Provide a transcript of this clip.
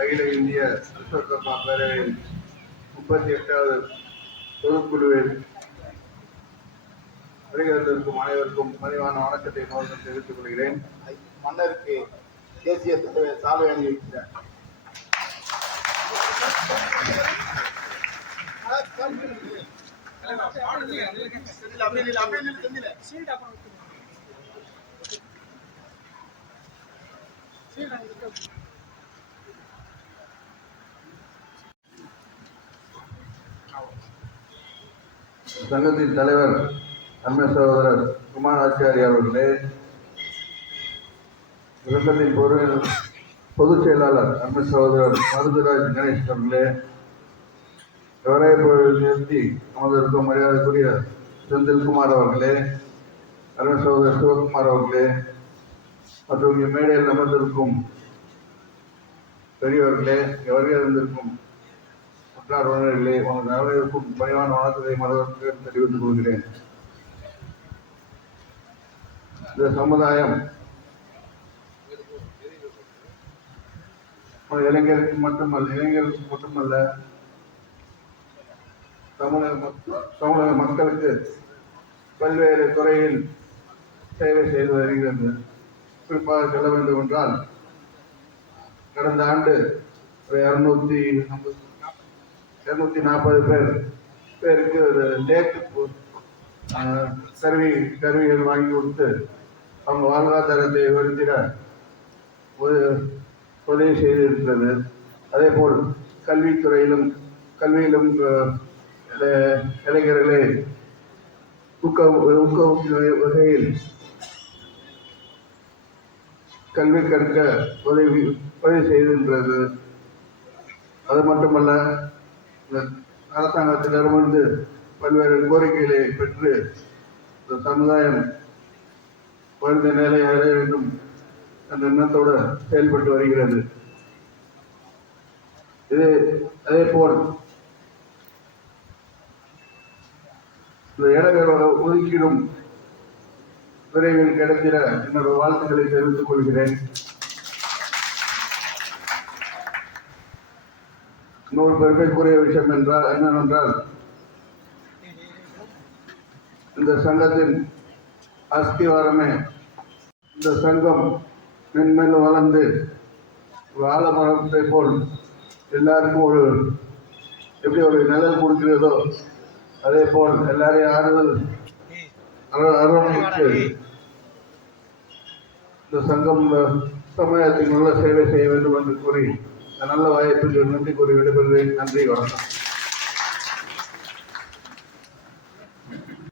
அகில இந்திய விஸ்வகர்மா பேரவையின் 38வது பொதுக்குழுவில் வருகிறதற்கும் அனைவருக்கும் பணிவான வணக்கத்தை முதலில் தெரிவித்துக் கொள்கிறேன். மன்னருக்கு தேசிய தலைவர் சாலை அணிவிக்கிறார். சங்கத்தின் தலைவர் அண்மை சகோதரர் குமார் ஆச்சாரியா அவர்களே, சங்கத்தின் பொதுச் செயலாளர் அண்மை சகோதரர் மருதுராஜ் கணேஷ் அவர்களே, நிறுத்தி அமர்ந்திருக்கும் மரியாதைக்குரிய செந்தில்குமார் அவர்களே, அருண் சகோதரர் சிவகுமார் அவர்களே மற்றும் இம்மேடையில் அமர்ந்திருக்கும் பெரியவர்களே, வருகை இருந்திருக்கும் உற்றார் உறவினர்களே, உங்கள் அனைவருக்கும் பணிவான வணக்கத்தை மனதிற்கு தெரிவித்துக் கொள்கிறேன். இந்த சமுதாயம் இளைஞருக்கு மட்டுமல்ல தமிழக மக்களுக்கு பல்வேறு துறையில் சேவை செய்து வருகிறது. குறிப்பாக சொல்ல வேண்டும் என்றால், கடந்த ஆண்டு 240 பேருக்கு லேக் கருவிகள் வாங்கி கொடுத்து அவங்க வாழ்வாதாரத்தை உயர்த்திட உதவி செய்திருக்கிறது. அதே போல் கல்வியிலும் இளைஞர்களை ஊக்குவிக்கும் வகையில் கல்வி கற்க உதவி செய்திருக்கிறது. அது மட்டுமல்ல, அரசாங்கத்திடமிருந்து பல்வேறு கோரிக்கைகளை பெற்று இந்த சமுதாயம் குறைந்த நிலை அடைய வேண்டும் என்ற எண்ணத்தோடு செயல்பட்டு வருகிறது. அதே போல் இந்த இடங்களோட ஒதுக்கீடும் விரைவில் கிடைத்திட என்னோட வாழ்த்துக்களை தெரிவித்துக் கொள்கிறேன். இன்னொரு பெருமைக்குரிய விஷயம் என்னவென்றால், இந்த சங்கத்தின் அஸ்திவாரமே இந்த சங்கம் மென்மேலும் வளர்ந்து ஆலமரத்தை போல் எல்லாருக்கும் எப்படி ஒரு நிழல் கொடுக்கிறதோ அதே போல் எல்லாரையும் அரவணைத்து இந்த சங்கம் சமுதாயத்துக்கு நல்ல சேவை செய்ய வேண்டும் என்று கூறி நல்ல வாய்ப்புக்கு நன்றி கூறி விடைபெறுகிறேன். நன்றி, வணக்கம்.